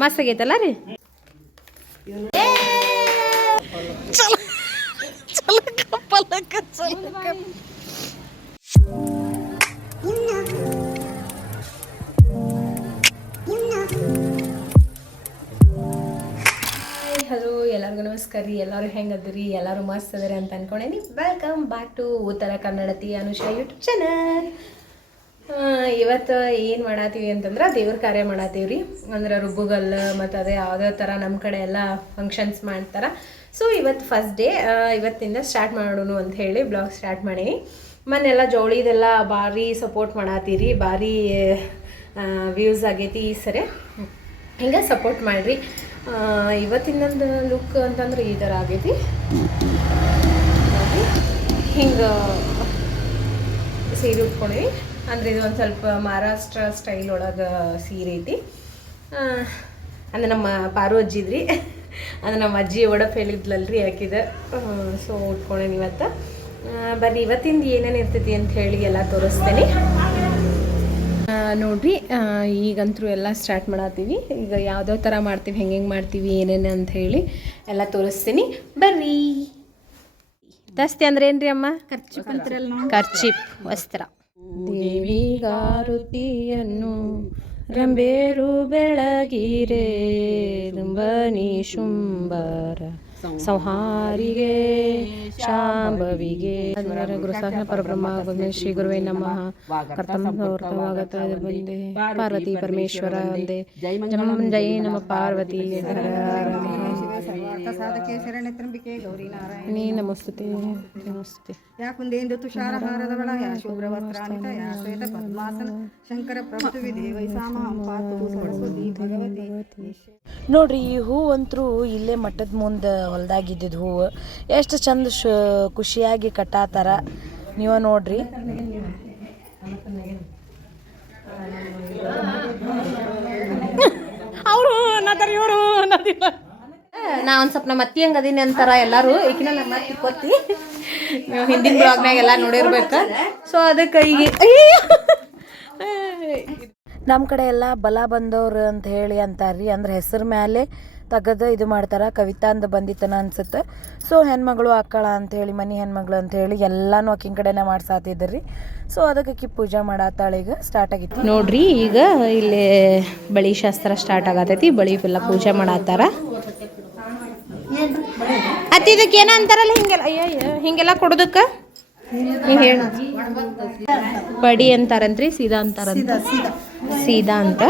ಮಸ್ತ್ ಆಗೈತಲ್ಲ ರೀ. ಹಲೋ, ಎಲ್ಲರಿಗೂ ನಮಸ್ಕಾರ ರೀ. ಎಲ್ಲರೂ ಹೆಂಗದ್ರಿ? ಎಲ್ಲರೂ ಮಸ್ತ್ ಅದರಿ ಅಂತ ಅನ್ಕೊಂಡೇನಿ. ವೆಲ್ಕಮ್ ಬ್ಯಾಕ್ ಟು ಉತ್ತರ ಕನ್ನಡತಿ ಅನುಷಾ ಯೂಟ್ಯೂಬ್ ಚಾನಲ್. ಇವತ್ತು ಏನು ಮಾಡತ್ತೀವಿ ಅಂತಂದ್ರೆ ದೇವ್ರ ಕಾರ್ಯ ಮಾಡತ್ತೀವಿ ರೀ. ಅಂದ್ರೆ ರುಬ್ಬುಗಲ್ಲ ಮತ್ತು ಅದೇ ಯಾವುದೇ ಥರ ನಮ್ಮ ಕಡೆ ಎಲ್ಲ ಫಂಕ್ಷನ್ಸ್ ಮಾಡ್ತಾರೆ. ಸೊ ಇವತ್ತು ಫಸ್ಟ್ ಡೇ, ಇವತ್ತಿಂದ ಸ್ಟಾರ್ಟ್ ಮಾಡೋಣ ಅಂತ ಹೇಳಿ ಬ್ಲಾಗ್ ಸ್ಟಾರ್ಟ್ ಮಾಡೀನಿ. ಮೊನ್ನೆಲ್ಲ ಜೋಳಿದೆಲ್ಲ ಭಾರಿ ಸಪೋರ್ಟ್ ಮಾಡತ್ತೀರಿ, ಭಾರಿ ವ್ಯೂಸ್ ಆಗೈತಿ ಈ ಸರಿ. ಹಿಂಗೆ ಸಪೋರ್ಟ್ ಮಾಡಿರಿ. ಇವತ್ತಿನೊಂದು ಲುಕ್ ಅಂತಂದ್ರೆ ಈ ಥರ ಆಗೈತಿ. ಹಿಂಗೆ ಸೀರೆ ಉಟ್ಕೊಂಡ್ವಿ. ಅಂದರೆ ಇದು ಒಂದು ಸ್ವಲ್ಪ ಮಹಾರಾಷ್ಟ್ರ ಸ್ಟೈಲ್ ಒಳಗೆ ಸೀರೆ ಐತಿ. ಅಂದರೆ ನಮ್ಮ ಪಾರು ಅಜ್ಜಿದ್ರಿ, ಅಂದರೆ ನಮ್ಮ ಅಜ್ಜಿ ಒಡಪ್ ಹೇಳಿದ್ಲಲ್ರಿ ಹಾಕಿದೆ. ಸೊ ಉಟ್ಕೊಂಡೇನಿ ಇವತ್ತು. ಬರೀ ಇವತ್ತಿಂದ ಏನೇನು ಇರ್ತೈತಿ ಅಂತ ಹೇಳಿ ಎಲ್ಲ ತೋರಿಸ್ತೇನೆ ನೋಡ್ರಿ. ಈಗಂತರೂ ಎಲ್ಲ ಸ್ಟಾರ್ಟ್ ಮಾಡತ್ತೀವಿ. ಈಗ ಯಾವುದೋ ಥರ ಮಾಡ್ತೀವಿ, ಹೆಂಗೆ ಮಾಡ್ತೀವಿ, ಏನೇನು ಅಂತ ಹೇಳಿ ಎಲ್ಲ ತೋರಿಸ್ತೀನಿ ಬರ್ರಿ. ದಸ್ತಿ ಅಂದ್ರೆ ಏನ್ರಿ ಅಮ್ಮ? ಕರ್ಚಿಪ್ ಅಂತಾರಲ್ಲ, ಕರ್ಚಿಪ್ ವಸ್ತ್ರ. ದೇವಿಗಾರುತಿಯನ್ನು ರಂಬೇರು ಬೆಳಗಿರೆ ರಂಬನಿ ಶುಂಬರ ಸಂಹಾರಿಗೆ ಶಾಂಭವಿಗೆ ಗುರುಸಾಕ್ಷಾತ್ ಪರಬ್ರಹ್ಮ ಶ್ರೀ ಗುರುವೇ ನಮಃ. ಕರ್ತಮಗತ ಬಂದೆ ಪಾರ್ವತಿ ಪರಮೇಶ್ವರ ಒಂದೇ ಜೈ ನಮ ಪಾರ್ವತಿ ನೀ ನಮಸ್ತುತೆ ನಮಸ್ತೆ. ಯಾ ಕುಂದೇಂದು ತುಷಾರಹಾರದ ಬಳ ಯಾ ಶುಭ್ರ ವಸ್ತ್ರಾಣಿತ ಯಾ ಶ್ವೇತ ಪದ್ಮಾಸನ ಶಂಕರ ಪ್ರಭುವಿ ದೇವೈಸಾಮಹಂ ಪಾತು ಸರಸ್ವತಿ ಭಗವತಿ. ನೋಡ್ರಿ, ಈ ಹೂವು ಅಂತರೂ ಇಲ್ಲೇ ಮಠದ ಮುಂದೆ ಹೊಲ್ದಾಗಿದ್ದಿದ್ದು ಹೂವು ಎಷ್ಟು ಚಂದ ಖುಷಿಯಾಗಿ ಕಟ್ಟಾತಾರ. ನೀವು ನೋಡ್ರಿ. ಅವರು ಅನ್ನತಾರ, ಇವರು ಅನ್ನೋದಿಲ್ಲ. ನಾ ಒಂದು ಸ್ವಲ್ಪ ನಮ್ಮ ಅತ್ತಿ ಹಂಗೆ ಅದೀನಿ ಅಂತಾರ ಎಲ್ಲರೂ. ಈಗಿನ ನಮ್ಮ ಅತ್ತಿ ಕೊತ್ತಿ ನೀವು ಹಿಂದಿನ ಬ್ಲಾಗ್ನಾಗ ಎಲ್ಲ ನೋಡಿರ್ಬೇಕು. ಸೊ ಅದಕ್ಕೆ ಈಗ ನಮ್ಮ ಕಡೆ ಎಲ್ಲ ಬಲ ಬಂದವ್ರು ಅಂತ ಹೇಳಿ ಅಂತಾರ್ರಿ. ಅಂದ್ರೆ ಹೆಸರು ಮೇಲೆ ತೆಗೆದು ಇದು ಮಾಡ್ತಾರೆ. ಕವಿತಾ ಅಂದ ಬಂದಿತ್ತನ ಅನ್ಸುತ್ತೆ. ಸೊ ಹೆಣ್ಮಗಳು ಅಕ್ಕಳ ಅಂಥೇಳಿ, ಮನೆ ಹೆಣ್ಮಗಳು ಅಂಥೇಳಿ ಎಲ್ಲನೂ ಆಕಿನ ಕಡೆನೇ ಮಾಡ್ಸಾತಿದ್ರಿ. ಸೊ ಅದಕ್ಕೆ ಆಕಿ ಪೂಜೆ ಮಾಡತ್ತಾಳ. ಈಗ ಸ್ಟಾರ್ಟ್ ಆಗಿತ್ತು ನೋಡ್ರಿ. ಈಗ ಇಲ್ಲಿ ಬಳಿ ಶಾಸ್ತ್ರ ಸ್ಟಾರ್ಟ್ ಆಗತೈತಿ. ಬಳಿ ಎಲ್ಲ ಪೂಜೆ ಮಾಡತ್ತಾರ. ಅತ್ತಿ ಇದಕ್ಕೆ ಏನ ಅಂತಾರಲ್ಲ ಹಿಂಗೆಲ್ಲ, ಅಯ್ಯ ಹಿಂಗೆಲ್ಲ ಕೊಡೋದಕ್ಕೆ ಹೇಳ ಬಡಿ ಅಂತಾರಂತ್ರಿ, ಸೀದಾ ಅಂತಾರಂತ. ಸೀದಾ ಅಂತ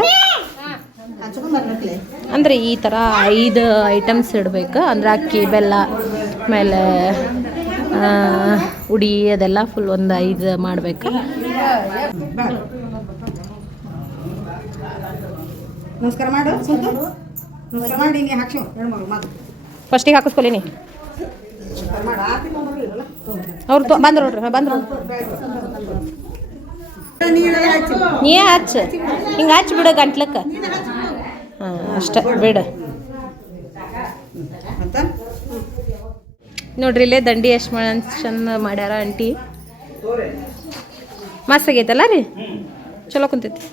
ಅಂದ್ರೆ ಈ ಥರ 5 ಐಟಮ್ಸ್ ಇಡ್ಬೇಕು. ಅಂದ್ರೆ ಅಕ್ಕಿ, ಬೆಲ್ಲ, ಆಮೇಲೆ ಉಡಿ ಅದೆಲ್ಲ ಫುಲ್ ಒಂದು 5 ಮಾಡ್ಬೇಕು. ನಮಸ್ಕಾರ ಮಾಡು, ನಮಸ್ಕಾರ ಮಾಡಿ ಹಾಕಿ ಫಸ್ಟಿಗೆ ಹಾಕಿಸ್ಕೊಲಿನಿ. ಅವ್ರು ಬಂದ್ರು ನೋಡ್ರಿ, ಬಂದ್ರು. ನೀ ಹಚ್ಚ, ಹಿಂಗೆ ಹಚ್ಚಿ ಬಿಡು ಗಂಟ್ಲಕ್ಕೆ. ಹಾಂ ಅಷ್ಟೇ ಬಿಡು. ನೋಡ್ರಿ ಇಲ್ಲೇ ದಂಡಿ ಎಷ್ಟು ಚಂದ ಮಾಡ್ಯಾರ ಆಂಟಿ. ಮಸ್ತ್ ಆಗೈತಲ್ಲ ರೀ, ಚಲೋ ಕುಂತೈತಿ.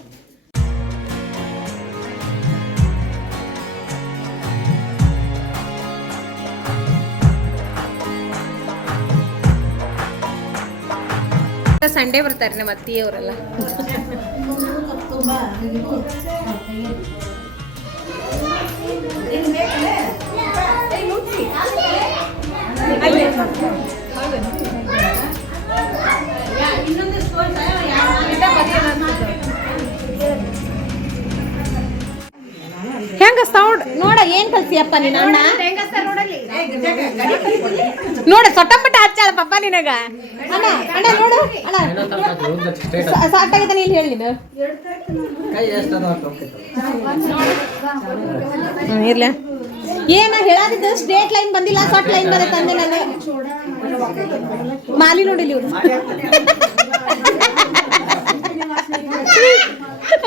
ಸಂಡೇ ಬರ್ತಾರೆ ನಮ್ಮ ಅತ್ತಿಯವರೆಲ್ಲ. ಹೆಂಗ ಸೌಂಡ್ ನೋಡ, ಏನ್ ಕಲ್ಸಿಯಪ್ಪ ನೀನು ಅಣ್ಣ? ನೋಡ ಸೊಟ್ಟಂಪಟ್ಟ ಹಚ್ಚಾಳ ಪಪ್ಪ ನಿನಗ. ಅಣ್ಣ ಅಣ್ಣ ನೋಡು, ಅಣ್ಣ ಸಾಟಾಗಿದ್ದ ನೀನು ಹೇಳಿ. ನೀನು ಇರ್ಲ ಏನ ಹೇಳಾದಿದ್ದು? ಸ್ಟ್ರೇಟ್ ಲೈನ್ ಬಂದಿಲ್ಲ, ಶಾರ್ಟ್ ಲೈನ್ ಬರುತ್ತೆ ತಂದೆ. ನಾನು ಮಾಲಿ ನೋಡಿಲಿ ಇವ್ರು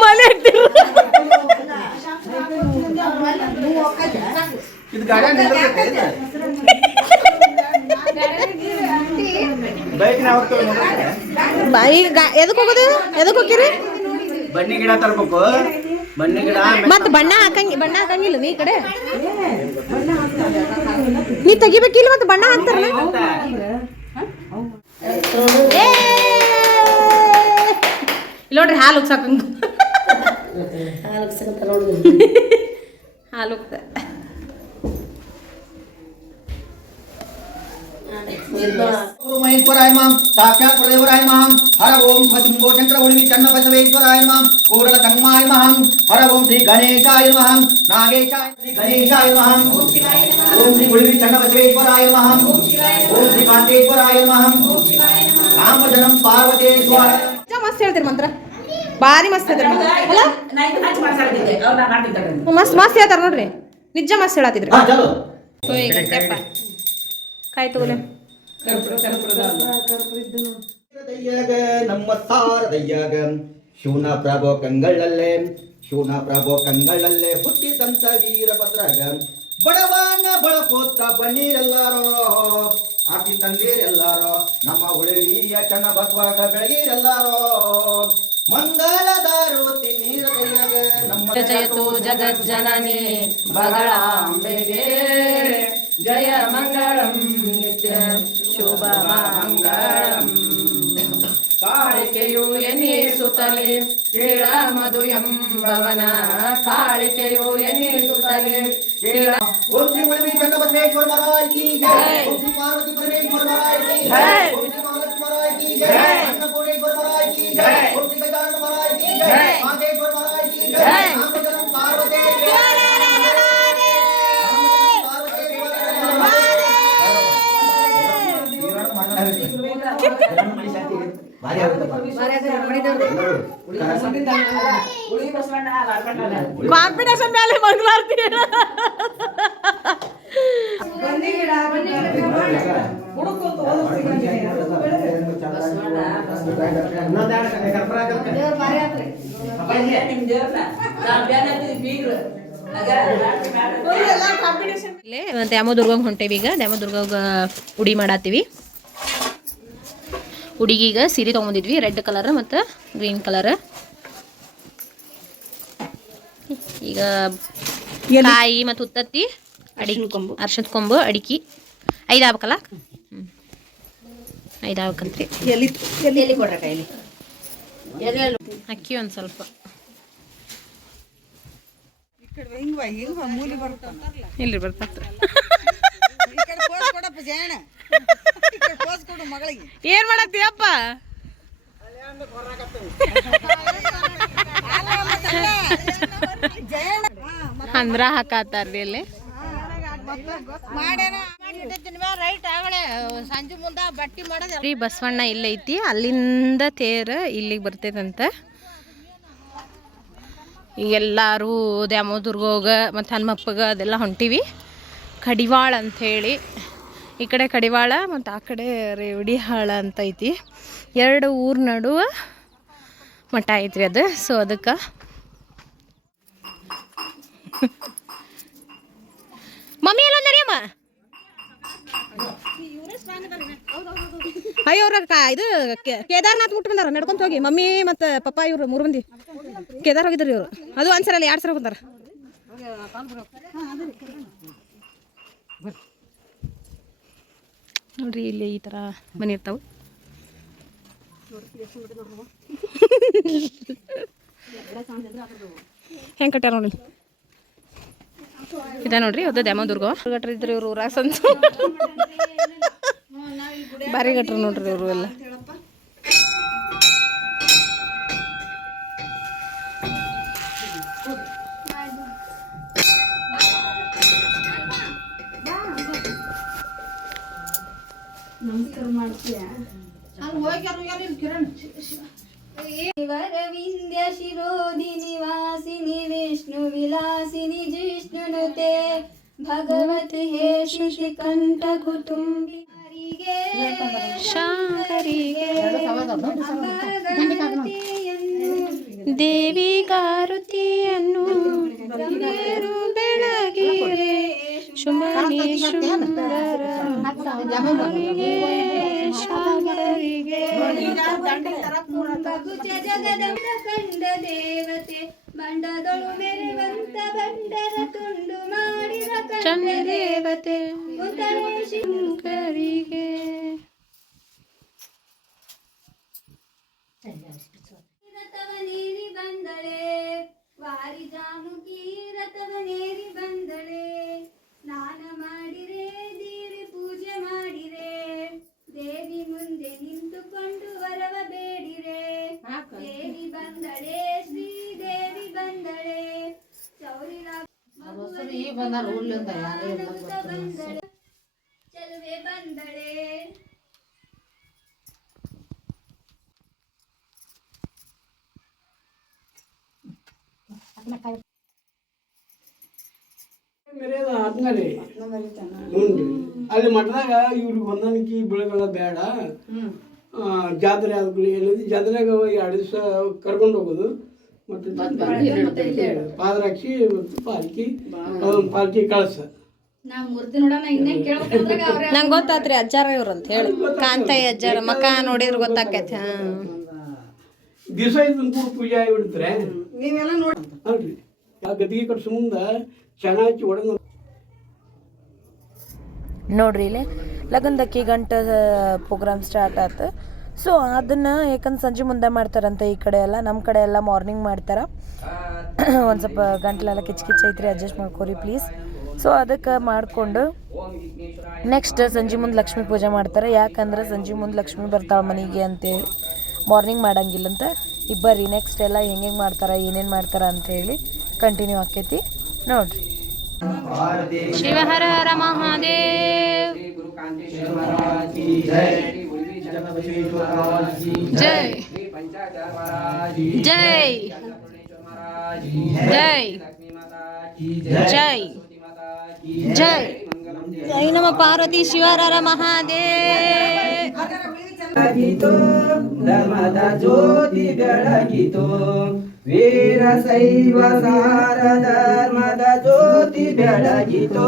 ಮಾಲಿ ಹಾಕ್ತಿರು. ಈಗ ಎದಕ್ಕೆ ಹೋಗೋದು? ಎದಕ್ಕೆ ಹೋಗಿರಿ? ಬನ್ನಿ ಗಿಡ ತರ್ಬೇಕು. ಮತ್ತೆ ಬಣ್ಣ ಹಾಕಂಗಿಲ್ಲ ನೀ ಈ ಕಡೆ ನೀ ತೆಗಿಬೇಕಿಲ್ಲ ಮತ್ತೆ ಬಣ್ಣ ಹಾಕ್ತಾರಲ್ಲ ನೋಡ್ರಿ ಹಾಲು ಉಗ್ಸಾಕಂಗ ಹಾಲು ಉಗ್ತ महेश्वराय मां साक्षात् प्रदेवराय मां हर ओम स्वशंभो शंकर उर्वी चन्न बसवेश्वराय मां कोडल संगमाय मां हर ओम श्री गणेशाय मां नागेशाय श्री गणेशाय मां ओम श्री उर्वी चन्न बसवेश्वराय मां ओम श्री कांतेश्वराय मां रामजनम पार्वतीश्वर ಮಸ್ತ್ ಹೇಳ್ತೀರಿ ಮಂತ್ರ ಭಾರಿ ಮಸ್ತ್ ಹೇಳ್ತಾರೆ ಮಸ್ತ್ ಮಸ್ತ್ ಹೇಳ್ತಾರ ನೋಡ್ರಿ ನಿಜ ಮಸ್ತ್ ಹೇಳತ್ತಿದ್ರಿ हां चलो ಕಾಯಿ ತಗೋಲೆ ದಯ್ಯಾಗ ನಮ್ಮ ಸಾರ ದಯ್ಯಾಗ ಶಿವನ ಪ್ರಭೋ ಕಂಗಳಲ್ಲೇ ಹುಟ್ಟಿದಂತ ವೀರಭದ್ರಾಗ ಬಡವನ ಬಳಕೋತ ಬನ್ನೀರೆಲ್ಲಾರೋ ಆಕಿ ತಂದೀರೆಲ್ಲಾರೋ ನಮ್ಮ ಉಳಿವಿಯ ಚನ್ನ ಬಸವಾಗ ಬೆಳಗೀರೆಲ್ಲಾರೋ ಮಂಗಳದಾರು ತಿನ್ನೀರ ದಯ್ಯಾಗ ನಮ್ಮ ಜಯತು ಜಗಜ್ಜನನಿ ಬಗಳಾಂಬೆಗೆ ಜಯ ಮಂಗಳಂ ನಿತ್ಯ ಶುಭ ಮಂಗಳಂ ಕಾಳಿಕೆಯು ಎನಿಸುತ್ತಲೇ ಕೇಳ ಮಧು ಎಂಬವನ ಕಾಳಿಕೆಯು ಎನಿಸುತ್ತಲೇ ಕೇಳ ಓಂ ಶ್ರೀ ಉಳಿವಿ ಚನ್ನಬಸವೇಶ್ವರ ಮಹಾರಾಜ್ ಕಿ ಜೈ ಓಂ ಶ್ರೀ ಪಾರ್ವತಿ ಪರಮೇಶ್ವರ ಮಹಾರಾಜ್ ಕಿ ಜೈ ಓಂ ಶ್ರೀ ಮಹಾಲಕ್ಷ್ಮಿ ಮಹಾರಾಜ್ ಕಿ ಜೈ ಅನ್ನಪೂರ್ಣೇಶ್ವರ ಮಹಾರಾಜ್ ಕಿ ಜೈ ಓಂ ಶ್ರೀ ಗಜಾನನ ಮಹಾರಾಜ್ ಕಿ ಜೈ ಮಾದೇಶ್ವರ ಮಹಾರಾಜ್ ಕಿ ಜೈ ರಾಮಚಂದ್ರ ಪಾರ್ವತೇಶ್ವರ ಕಾಂಪಿಟೇಷನ್ ಮೇಲೆ ಮಂಗಳಾರತಿ ದ್ಯಾಮದುರ್ಗಂಗೆ ಹೊಂಟೇವಿ ಈಗ ದ್ಯಾಮದುರ್ಗ ಉಡಿ ಮಾಡತ್ತೀವಿ ಹುಡುಗಿಗ ಸೀರೆ ತೊಗೊಂಡಿದ್ವಿ ರೆಡ್ ಕಲರ್ ಮತ್ತು ಗ್ರೀನ್ ಕಲರ್ ಈಗ ಕಾಯಿ ಮತ್ತು ಉತ್ತತ್ತಿ ಅಡಿಕೆ ಅರ್ಶಿನ ಕೊಂಬು ಅಡಿಕೆ 5 ಆಗ್ಬೇಕಲ್ಲ 5 ಆಗ್ಬೇಕಂತ್ರಿ ಅಕ್ಕಿ ಒಂದು ಸ್ವಲ್ಪ ಇಲ್ರಿ ಬರ್ತಾರೆ ಏನ್ ಮಾಡತ್ತೀಯಪ್ಪ ಅಂದ್ರ ಹಾಕತ್ತಾರ್ರಿ ಅಲ್ಲಿ ಬಸವಣ್ಣ ಇಲ್ಲೈತಿ ಅಲ್ಲಿಂದ ತೇರ ಇಲ್ಲಿಗೆ ಬರ್ತೈತಂತ ಈಗೆಲ್ಲರೂ ದ್ಯಾಮದುರ್ಗೋಗ ಮತ್ತು ಹನುಮಪ್ಪಗ ಅದೆಲ್ಲ ಹೊಂಟಿವಿ ಕಡಿವಾಳ ಅಂಥೇಳಿ ಈ ಕಡೆ ಕಡಿವಾಳ ಮತ್ತು ಆ ಕಡೆ ರೇವಡಿಹಾಳ ಅಂತ ಐತಿ 2 ಊರ ನಡುವೆ ಮಠ ಐತ್ರಿ ಅದು ಸೊ ಅದಕ್ಕೆ ಮಮ್ಮಿ ಎಲ್ಲ ಅಂದರಿ ಅಮ್ಮ ಅಯ್ಯೋ ಅವ್ರ ಇದು ಕೇದಾರ್ನಾಥ್ ಬಿಟ್ಟು ಬಂದಾರ ನಡ್ಕೊಂತ ಹೋಗಿ ಮಮ್ಮಿ ಮತ್ತು ಪಪ್ಪ ಇವರು 3 ಮಂದಿ ಕೇದಾರ್ ಹೋಗಿದ್ರಿ ಇವರು ಅದು ಒಂದ್ಸಲ 2 ಸಲ ಹೋಗ್ತಾರ ನೋಡ್ರಿ ಇಲ್ಲಿ ಈ ಥರ ಮನೆ ಇರ್ತಾವೆ ಹೆಂಗೆ ಕಟ್ಟಾರ ನೋಡಿ ಇದ ನೋಡ್ರಿ ಅದು ದ್ಯಾಮದುರ್ಗ ಗಟ್ರ ಇದ್ರಿ ಇವ್ರು ಊರಾಗ ಸಂತ ಬಾರಿ ಗಟ್ರ ನೋಡ್ರಿ ಇವರು ಎಲ್ಲ वरविन्द्य शिरोधि निवासिनि विष्णु विलासिनि जिष्णुनुते भगवति हे श्रुतिकण्ठ कुटुम्बि ಶಾಂಕರಿಗೆ ದೇವಿಗಾರುತಿಯನ್ನು ಬೆಳಗಿರೆ ಶುಂಭನಿ ಶುಂಭರ ಶಾಂಭವಿಗೆ ಬಗುಚ ಜಗದಂಬ ಕಂಡ ದೇವತೆ ಬಂಡದೊಳು ಮೆರೆವಂತ ಬಂಡರ ತುಂಡು ಮಾಡಿದ ಕಂಡ ದೇವತೆ ಉತ್ತರೆ ಶಂಕರಿಗೆ ರಥವನೇರಿ ಬಂದಳೆ ವಾರಿ ಜಾಮುಕಿ ರಥವನೇರಿ ಬಂದಳೆ ಸ್ನಾನ ಮಾಡಿರೆ ದೇವಿ ಪೂಜೆ ಮಾಡಿರೆ ದೇವಿ ಮುಂದೆ ನಿಂತುಕೊಂಡು ವರವ ಬೇಡಿರೆ ದೇವಿ ಬಂದಳೆ ಶ್ರೀದೇವಿ ಬಂದಳೆ ಚೌರಿ ಬಂದಳೆ ಚಲುವೆ ಬಂದಳೆ ಮೆರೆಯೋದು ಆದ್ಮೇಲೆ ಹುನ್ರಿ ಅಲ್ಲಿ ಮಠದಾಗ ಇವ್ರಿಗೆ ಹೊಂದಾಣಿಕೆ ಬೆಳೆಗಳ ಬೇಡ ಜಾತ್ರೆ ಆದ್ಮೇಲೆ ಏನಂದ್ರೆ ಜಾತ್ರೆಗೆ 2 ದಿವಸ ಕರ್ಕೊಂಡು ಹೋಗೋದು ಮತ್ತು ಪಾದರಾಕ್ಷಿ ಮತ್ತು ಪಾಲ್ಕಿ ಕಳಸ ನಂಗೆ ಗೊತ್ತಾತ್ರಿ ಅಜ್ಜಾರ ಇವ್ರು ಅಂತ ಹೇಳಿ ಕಾಂತಯ್ಯ ಅಜ್ಜಾರ ಮಕ ನೋಡಿದ್ರೆ ಗೊತ್ತಾಕೈತಿ. ದಿವಸ ಇದನ್ನ ಪೂಜೆ ಆಗಿಬಿಡ್ತಾರೆ ನೀವೆಲ್ಲ ನೋಡಿ ಅಲ್ರಿ ಆ ಗದ್ದಿಗೆ ಕಟ್ಸೋ ಮುಂದೆ ಚೆನ್ನಾಗಿ ಒಡಗ ನೋಡ್ರಿ ಇಲ್ಲಿ ಲಗಂದಕ್ಕಿ ಗಂಟೆ ಪ್ರೋಗ್ರಾಮ್ ಸ್ಟಾರ್ಟ್ ಆಯ್ತು. ಸೊ ಅದನ್ನು ಯಾಕಂದ್ರೆ ಸಂಜೆ ಮುಂದೆ ಮಾಡ್ತಾರಂತೆ ಈ ಕಡೆ ಎಲ್ಲ. ನಮ್ಮ ಕಡೆ ಎಲ್ಲ ಮಾರ್ನಿಂಗ್ ಮಾಡ್ತಾರೆ. ಒಂದು ಸ್ವಲ್ಪ ಗಂಟ್ಲೆಲ್ಲ ಕಿಚ್ ಐತ್ರಿ, ಅಡ್ಜಸ್ಟ್ ಮಾಡ್ಕೊರಿ ಪ್ಲೀಸ್. ಸೊ ಅದಕ್ಕೆ ಮಾಡಿಕೊಂಡು ನೆಕ್ಸ್ಟ್ ಸಂಜೆ ಮುಂದೆ ಲಕ್ಷ್ಮೀ ಪೂಜೆ ಮಾಡ್ತಾರೆ. ಯಾಕಂದ್ರೆ ಸಂಜೆ ಮುಂದೆ ಲಕ್ಷ್ಮಿ ಬರ್ತಾಳೆ ಮನೆಗೆ ಅಂತೇಳಿ ಮಾರ್ನಿಂಗ್ ಮಾಡಂಗಿಲ್ಲಂತ. ಇಬ್ಬರಿ ನೆಕ್ಸ್ಟ್ ಎಲ್ಲ ಹೆಂಗೆ ಮಾಡ್ತಾರೆ ಏನೇನು ಮಾಡ್ತಾರೆ ಅಂಥೇಳಿ ಕಂಟಿನ್ಯೂ ಆಕೈತಿ ನೋಡ್ರಿ. ಶಿವ ಹರ ಹರ ಮಹಾದೇವ್ ಜೈ ಜೈ ಜೈ ಜೈ ಜೈ ಜೈ ನಮ ಪಾರ್ವತಿ ಶಿವ ಹರ ಹರ ಮಹಾದೇವ್. ಧರ್ಮದ ಜ್ಯೋತಿ ಬೆಳಗಿತು ವೀರ ಶೈವ ಸಾರ ಧರ್ಮದ ಜ್ಯೋತಿ ಬೆಳಗಿತು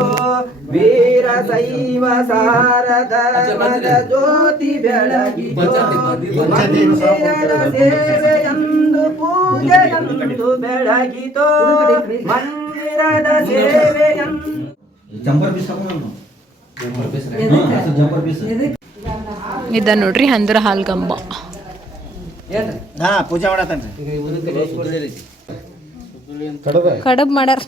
ವೀರ ಶೈವ ಸಾರ ಧರ್ಮದ ಜ್ಯೋತಿ ಬೆಳಗಿತು ಮಂದಿರದ ಸೇವೆಯಂದು ಪೂಜೆಯಂದು ಬೆಳಗಿತು ಮಂದಿರದ ಸೇವೆಯಂದು ಇದ ನೋಡ್ರಿ ಹಂದ್ರ ಹಾಲ್ಗಂಬ. ಪೂಜೆ ಮಾಡತ್ತನ್ರಿ ಕಡಬ್ ಮಾಡ್ಯಾರ.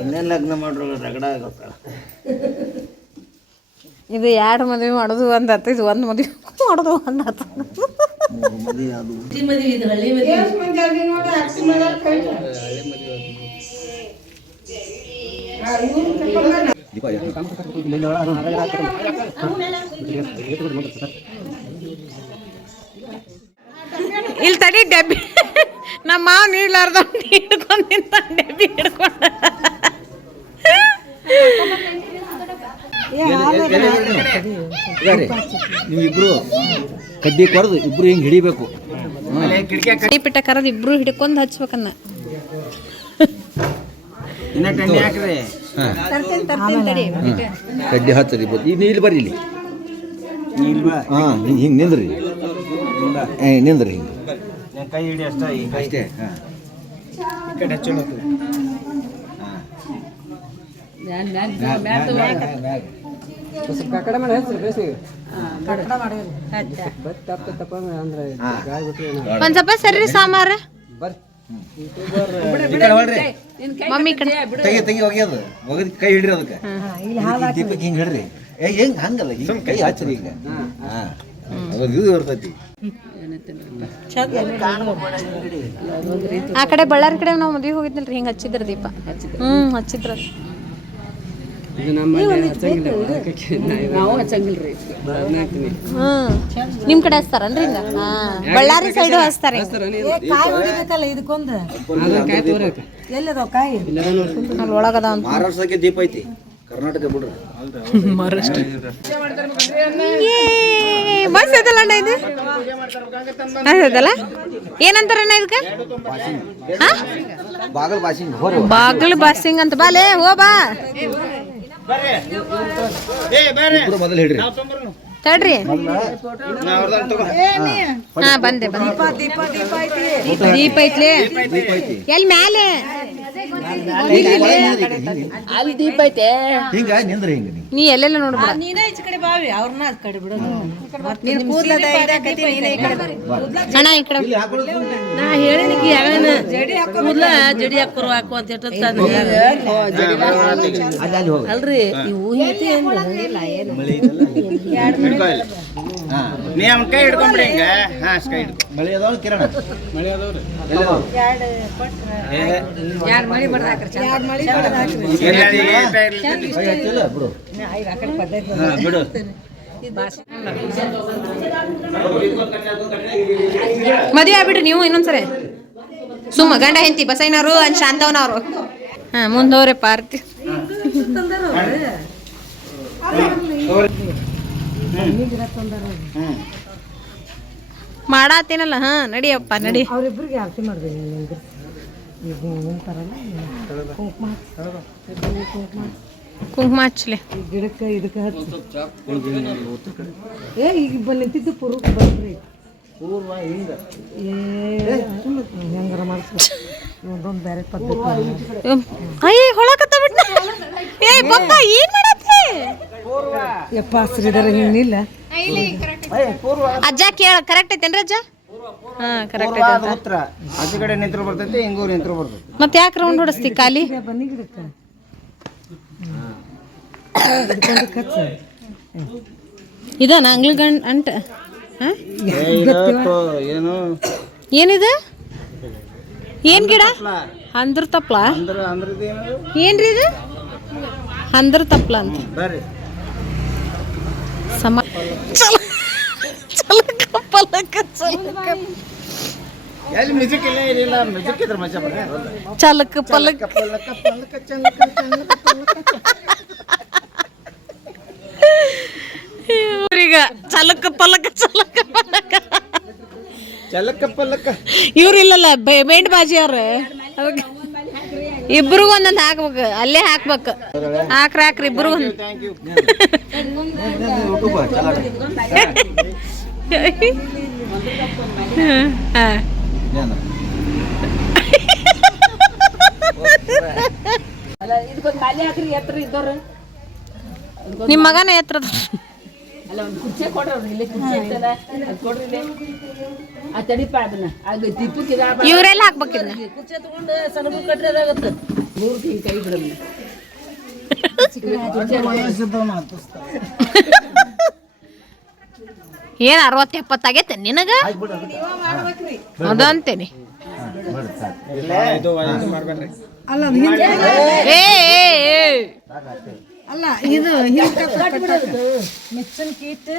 ಇನ್ನೇನು ಲಗ್ನ ಮಾಡ್ರು ರಗಡ ಆಗೋಗ್ತಾಳ. ಇದು 2 ಮದುವೆ ಮಾಡೋದು ಒಂದು ಆತ, ಇದು 1 ಮದುವೆ ಮಾಡೋದು ಒಂದು ಆತ. ಇಲ್ಲಿ ತಡಿ ಡಬ್ಬಿ ನಮ್ಮ ಮಾವ ನೀಡ್ಲಾರ್ದ ಹಿಡ್ಕೊಂಡು ನಿಂತ ಡಬ್ಬಿ ಹಿಡ್ಕೊಂಡ. ನೀವಿಬ್ರು ಕಡ್ಡಿ ಕೊರದು ಇಬ್ರು ಹಿಂಗೆ ಹಿಡಿಬೇಕು. ಕಡ್ಡಿ ಪಿಟ್ಟ ಕರದು ಇಬ್ರು ಹಿಡ್ಕೊಂಡು ಹಚ್ಬೇಕನ್ನ. ಇನ್ನ ಟಣ್ಣಿ ಹಾಕ್ರಿ. ಕಡ್ಡಿ ಹಚ್ಚರಿ ಇಲ್ಲಿ ಬರ್ರಿ. ಇಲ್ಲಿ ಹಾಂ ಹಿಂಗೆ ನಿಂದ್ರಿ. ನಿಂದ್ರಿ ಹಿಂಗೆ ಕೈ ಹಿಡಿ ಅಷ್ಟೇ ಅಷ್ಟೇ. ಹಾಂ ಈ ಕಡೆ ಹಚ್ಚೋಣ. ಒಂದ್ ಸ್ವಲ್ಪ ಸರಿ ಸಾಂಬಾರ ಮಮ್ಮಿ ಕಡೆ ತೆಗಿ ಒಗ್ಯದು ಒಗದ್ ಕೈ ಹಿಡ್ರಿ. ಅದಕ್ಕೆ ದೀಪಕ್ಕೆ ಹಿಂಗೆ ಹಿಡ್ರಿ. ಹೆಂಗ್ ಹಂಗಲ್ಲ ಹಿಂಗೆ ಕೈ ಹಚ್ಚ್ರಿ. ಈಗ ಹಾಂ ಅವಾಗ ಇದು ಬರ್ತೈತಿ. ಆ ಕಡೆ ಬಳ್ಳಾರಿ ಕಡೆ ನಾವು ಮದುವೆ ಹೋಗಿದ್ನಲ್ರಿ, ಹಿಂಗೆ ಹಚ್ಚಿದ್ರ ದೀಪ. ಹಚ್ಚಿದ್ರ. ನಿಮ್ ಕಡೆ ಹಚ್ತಾರನ್ರಿ ಹಿಂಗ? ಬಳ್ಳಾರಿ ಸೈಡು ಹಚ್ತಾರೆ. ಅಲ್ಲಿ ಒಳಗದ ಮಹಾರಾಷ್ಟ್ರಕ್ಕೆ ದೀಪ ಐತಿ, ಕರ್ನಾಟಕ ಬಿಡ್ರಿ. ಮಹಾರಾಷ್ಟ್ರ ಬಸ್ ಐತಲ್ಲ ಅಣ್ಣ, ಇದು ಅದಲ್ಲ ಏನಂತಾರಣ್ಣ ಇದಕ್ಕೆ? ಬಾಗಲ್ ಬಾಸಿಂಗ್ ಬಾಗಲ್ ಬಾಸಿಂಗ್ ಅಂತ ಬಾಲೆ ಹೋ ಬಾ. ಇಬ್ರು ಮೊದಲು ಹೇಳ್ರಿ. ತಡ್ರಿ ಹಾ ಬಂದೆ ದೀಪ ಐತ್ಲಿ ಎಲ್ಲಿ ಮ್ಯಾಲೆ ಅಲ್ಲಿ ದೀಪ ಐತೆ. ಹಿಂಗ ನಿಂದ್ರಿ ಹಿಂಗ ನೀ. ನೀ ಎಲ್ಲೆಲ್ಲ ನೋಡ್ಬೇಡ ನೀನೇ ಈಚೆ ಕಡೆ ಬಾವಿ ಅವ್ರನ್ನ ಆ ಕಡೆ ಬಿಡೋದು. ಅಣ್ಣ ಈ ಕಡೆ ಇಲ್ಲಿ ಹಾಕೊಳ್ಳೋದು ನಾ ಹೇಳಿನಿಗೆ ಯಾವನ ಕೂದ್ಲ ಜಡಿ ಹಾಕೋರು ಹಾಕು ಅಂತ ಅಲ್ಲಿ ಅಲ್ಲಿ ಹೋಗಿ ಅಲ್ರಿ ಇವು ಐತಿ ನೀ ಅವನ ಕೈ ಹಿಡ್ಕೊಂಬಿಡಿ ಹಿಂಗ. ಹಾ ಕೈ ಹಿಡ್ಕೊ. ಮಳೆ ಅದಾವ ಕಿರಣ ಮಳೆ ಅದಾವ್ರಿ. ಎಲ್ಲಿ ಅದಾವ? ಕೈ ಹಚ್ಚಿಲ್ಲ ಬಿಡು. ಬಿಡು. ಮದುವೆ ಆಗ್ಬಿಡ್ರಿ ನೀವು ಇನ್ನೊಂದ್ಸರಿ ಸುಮ್ಮ ಗಂಡ ಹೆಂಡತಿ ಬಸಯ್ಯನವರು ಅಂದ್ ಶಾಂತವನವ್ರು ಹಾ ಮುಂದವ್ರೆ ಪಾರ್ತಿ ಮಾಡಾತೇನಲ್ಲ ಹಾ ನಡಿಯಪ್ಪ ನಡಿ ಅವ್ರಿಬ್ರಿಗೆ ಆರತಿ ಮಾಡ್ತೀನಿ ನಿಮ್ಗೆ ಈಗ ಅಂತಾರಲ್ಲ ಕುಂಕುಮ ಹಚ್ಲಿ ಈ ಗಿಡಕ್ಕೆ ಇದಕ್ಕೆ ಹಚ್ಚಿ ಏ ಈಗ ನಿಂತಿದ್ದು ಪೂರ್ವಕ್ಕೆ ಬರ್ರಿ ಪೂರ್ವ ಹಿಂಗ ಹೆಂಗಾರ ಮಾಡಿಸ್ಬೇಕು ಒಂದೊಂದು ಬೇರೆ ಪದ್ಧತಿ ಅಯ್ಯ ಹೊಳಕತ್ತ ಬಿಟ್ಟ ಏ ಪಪ್ಪ ಏನ್ ಮಾಡತ್ತಿ ಯಪ್ಪ ಶ್ರೀಧರ ಹಿಂಗಿಲ್ಲ ಅಜ್ಜ ಕೇಳ ಕರೆಕ್ಟ್ ಐತೇನ್ರಿ ಅಜ್ಜ ಹಾ ಕರೆಕ್ಟ್ ಐತೆ ಅಂತ. ಉತ್ತರ ಆಚೆ ಕಡೆ ನಿಂತ್ರು ಬರ್ತೈತಿ, ಹಿಂಗೂರು ನಿಂತ್ರು ಬರ್ತೈತಿ. ಮತ್ತೆ ಯಾಕೆ ರೌಂಡ್ ಹೊಡಿಸ್ತಿ ಖಾಲಿ ಬನ್ನಿ ಗಿಡಕ್ಕೆ ಕಚ್ಚ ಇದ ಅಂಗ್ಲಿ ಗಂಡ್ ಅಂಟ ಹಾ? ಏನು ಏನಿದು ಏನ್ ಗಿಡ ಅಂದ್ರ ತಪ್ಲ ಅಂದ್ರದೇನು ಏನ್ರಿ ಇದು ಅಂದ್ರ ತಪ್ಲ ಅಂತ ಬರ್ರಿ. ಸಮ ಚಲಕ ಪಲಕ ಚಲಕ ಎಲ್ಲಿ ಮ್ಯೂಸಿಕ್ ಇಲ್ಲ ಏನಿಲ್ಲ, ಮ್ಯೂಸಿಕ್ ಇದ್ರೆ ಮಜಾ ಬರ್ರಿ. ಚಲಕ ಪಲಕ ಇವ್ರೀಗ ಚಲಕ ಪಲಕ ಚಲಕ ಪಲಕ ಚಲಕ ಪಲಕ ಇವ್ರು ಇಲ್ಲಲ್ಲ ಬೇಂಡ್ ಬಾಜಿ ಅವ್ರ ಇಬ್ರಿಗೂ ಒಂದೊಂದು ಹಾಕ್ಬೇಕು ಅಲ್ಲೇ ಹಾಕ್ಬೇಕು ಹಾಕ್ರಿ ಹಾಕ್ರಿ ಇಬ್ರಿಗೂ ಒಂದು ಥ್ಯಾಂಕ್ ಯು. ಯೂಟ್ಯೂಬ್ ಚಲಾಡ ಹಾ ಏನ ನಿಮ್ಮ ಮಗನ ಎತ್ತರದ ಅಲ್ಲ ಒಂದು ಕುರ್ಚಿ ಕೊಡ್ರಿ, ಇಲ್ಲಿ ಕುರ್ಚಿ ಐತಲ್ಲ ಅದು ಕೊಡ್ರಿ ಇಲ್ಲಿ. ಆ ತಡಿಪ ಅದನ್ನ ಆಗ ದೀಪಕ್ಕೆ ಇವ್ರೆಲ್ಲ ಹಾಕ್ಬೇಕಿದ್ನ ಕುರ್ಚಿ ತಗೊಂಡು ಸಣ್ಣ ಕಟ್ರಿ ಅದಾಗತ್ತೆ ಮೂರ್ತಿ ಹಿಂಗೆ ಕೈ ಬಿಡಮ್ಮ. ಏನ್ 60-70 ಆಗೈತೆ ನಿನಗ ಅದಂತೇನಿ ಇದು ಮಾಡ್ಬೇಡ್ರಿ. ಅಲ್ಲ ಅದು ಹಿಂಗೆ ಏ ಏ ಏ ಅಲ್ಲ ಇದು ಮೆಚ್ಚನ್ ಕೀಟ್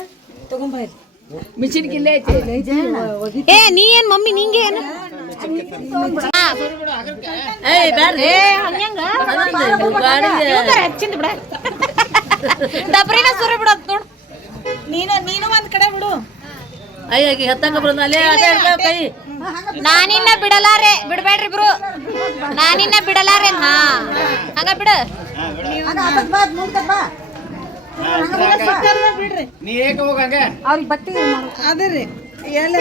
ತಗೊಂಬರ್ರಿ ಮಿಷಿನ್ ಕಿಲ್ಲೆ ಐತಿ. ಏ ನೀ ಏನ್ ಮಮ್ಮಿ ನಿಂಗೆ ಏನು ಏಯ್ ಬ್ಯಾರ್ರಿ. ಏ ಹಂಗ್ಯಾಂಗ ಗಾಡಿಗೆ ಹಚ್ಚಿಂದ ಬಿಡ ದಬ್ರಿನ ಸುರಿ ಬಿಡೋದ್ ನೋಡು ನೀನು ಒಂದ್ ಕಡೆ ಬಿಡು ಅಯ್ಯಾಗಿ ಹತ್ತಂಗ ಬರೋದು ಅಲ್ಲೇ ಆಟ ಹಿಡ್ಕೊ ಕೈ. ನಾನಿನ್ನ ಬಿಡಲಾರೆ ಬಿಡ್ಬೇಡ್ರಿ ಇಬ್ರು ನಾನಿನ್ನ ಬಿಡಲಾರೆ ಹಾ ಹಂಗ ಬಿಡು ನೀ ಏಕ ಹೋಗಂಗ ಅವ್ರಿಗೆ ಬಟ್ಟೆ ಅದೇ ರೀ ಎಲ್ಲ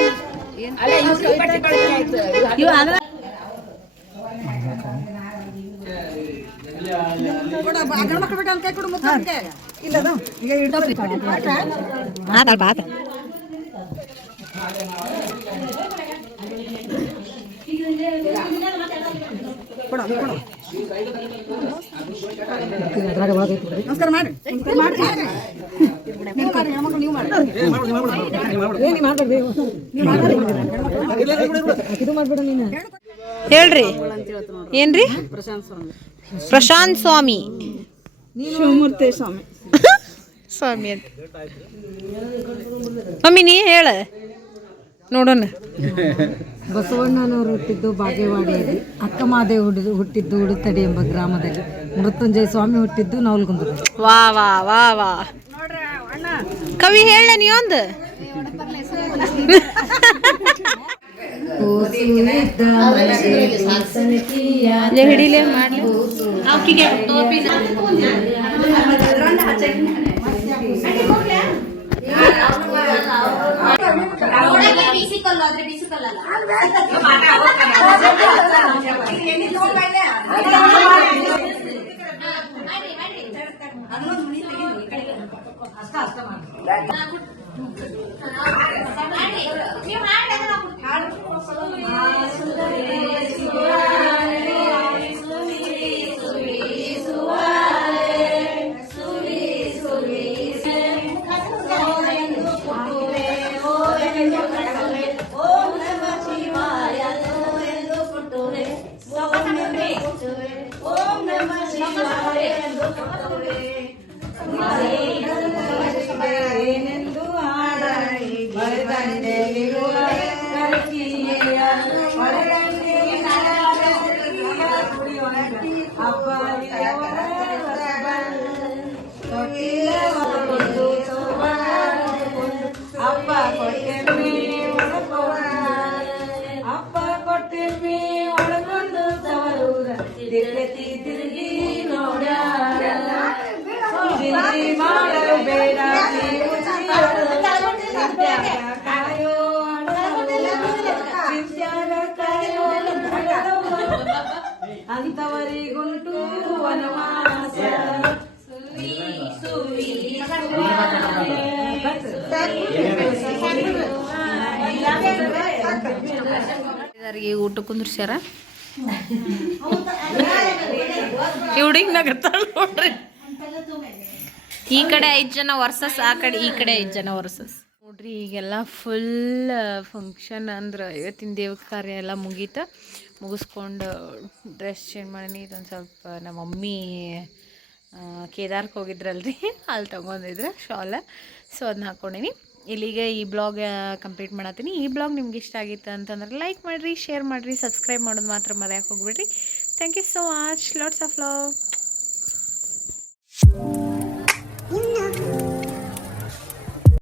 ಅಲ್ಲೇ ಇವ್ರು ಬಟ್ಟೆ ಕಳ್ಸಿ ಆಯ್ತು. ಇವ್ ಅದ್ರ ಗಂಡ ಮಕ್ಳು ಬಿಟ್ಟು ಕೈ ಕೊಡು ಮುಖಕ್ಕೆ ಇಲ್ಲ ಅದು ಈಗ ಇಡ್ರಿ ಮಾತಾಡ್ ಬಾತ ನಮಸ್ಕಾರ ಮಾಡಿ ನೀವು ಮಾಡಿ ಹೆಣ್ಮಕ್ಳು ನೀವು ಮಾಡಿ ಏನು ಮಾಡ್ಬೇಡಿ ಇದು ಮಾಡ್ಬೇಡ ನೀನು ಹೇಳ್ರಿ ಏನ್ರಿ ಪ್ರಶಾಂತ್ ಸ್ವಾಮಿ ಶಿವಮೂರ್ತಿ ಸ್ವಾಮಿ ಸ್ವಾಮಿ ಅಂತ ಮಮ್ಮಿ ನೀ ಹೇಳ ನೋಡೋಣ ಬಸವಣ್ಣನವರು ಹುಟ್ಟಿದ್ದು ಬಾಗೇವಾಡಿಯಲ್ಲಿ ಅಕ್ಕ ಮಹಾದೇವ್ ಹುಟ್ಟಿದ್ದು ಉಡುತಡಿ ಎಂಬ ಗ್ರಾಮದಲ್ಲಿ ಮೃತ್ಯುಂಜಯ ಸ್ವಾಮಿ ಹುಟ್ಟಿದ್ದು ನವಲಗುಂದದಲ್ಲಿ ವಾ ವಾ ವಾ ವಾ ಕವಿ ಹೇಳ ನೀವೊಂದು ಹಿಡಿಲೇ ಮಾಡ್ಲಿ ಅಂತವರಿಗುಂಟು ವನವಾಸ ಊಟ ಕುಂದ್ರಸ್ಯಾರ ಹುಡುಗಿ ನಗತ್ತಾಳ ನೋಡ್ರಿ. ಈ ಕಡೆ 5 ಜನ ವರ್ಸಸ್ ಆ ಕಡೆ ಈ ಕಡೆ 5 ಜನ ವರ್ಸಸ್ ನೋಡ್ರಿ. ಈಗೆಲ್ಲ ಫುಲ್ ಫಂಕ್ಷನ್ ಅಂದ್ರೆ ಇವತ್ತಿನ ದೇವ ಕಾರ್ಯ ಎಲ್ಲ ಮುಗಿಸ್ಕೊಂಡು ಡ್ರೆಸ್ ಚೇಂಜ್ ಮಾಡೀನಿ. ಇದೊಂದು ಸ್ವಲ್ಪ ನಮ್ಮ ಮಮ್ಮಿ ಕೇದಾರ್ಗೆ ಹೋಗಿದ್ರಲ್ರಿ, ಅಲ್ಲಿ ತೊಗೊಂಡಿದ್ರೆ ಶಾಲ, ಸೊ ಅದನ್ನ ಹಾಕ್ಕೊಂಡೀನಿ. ಇಲ್ಲಿಗೆ ಈ ಬ್ಲಾಗ್ ಕಂಪ್ಲೀಟ್ ಮಾಡತ್ತೀನಿ. ಈ ಬ್ಲಾಗ್ ನಿಮ್ಗೆ ಇಷ್ಟ ಆಗಿತ್ತು ಅಂತಂದ್ರೆ ಲೈಕ್ ಮಾಡಿರಿ, ಶೇರ್ ಮಾಡಿರಿ, ಸಬ್ಸ್ಕ್ರೈಬ್ ಮಾಡೋದು ಮಾತ್ರ ಮರೆಯೋಕೆ ಹೋಗ್ಬಿಡ್ರಿ. Thank you so much. Lots of love.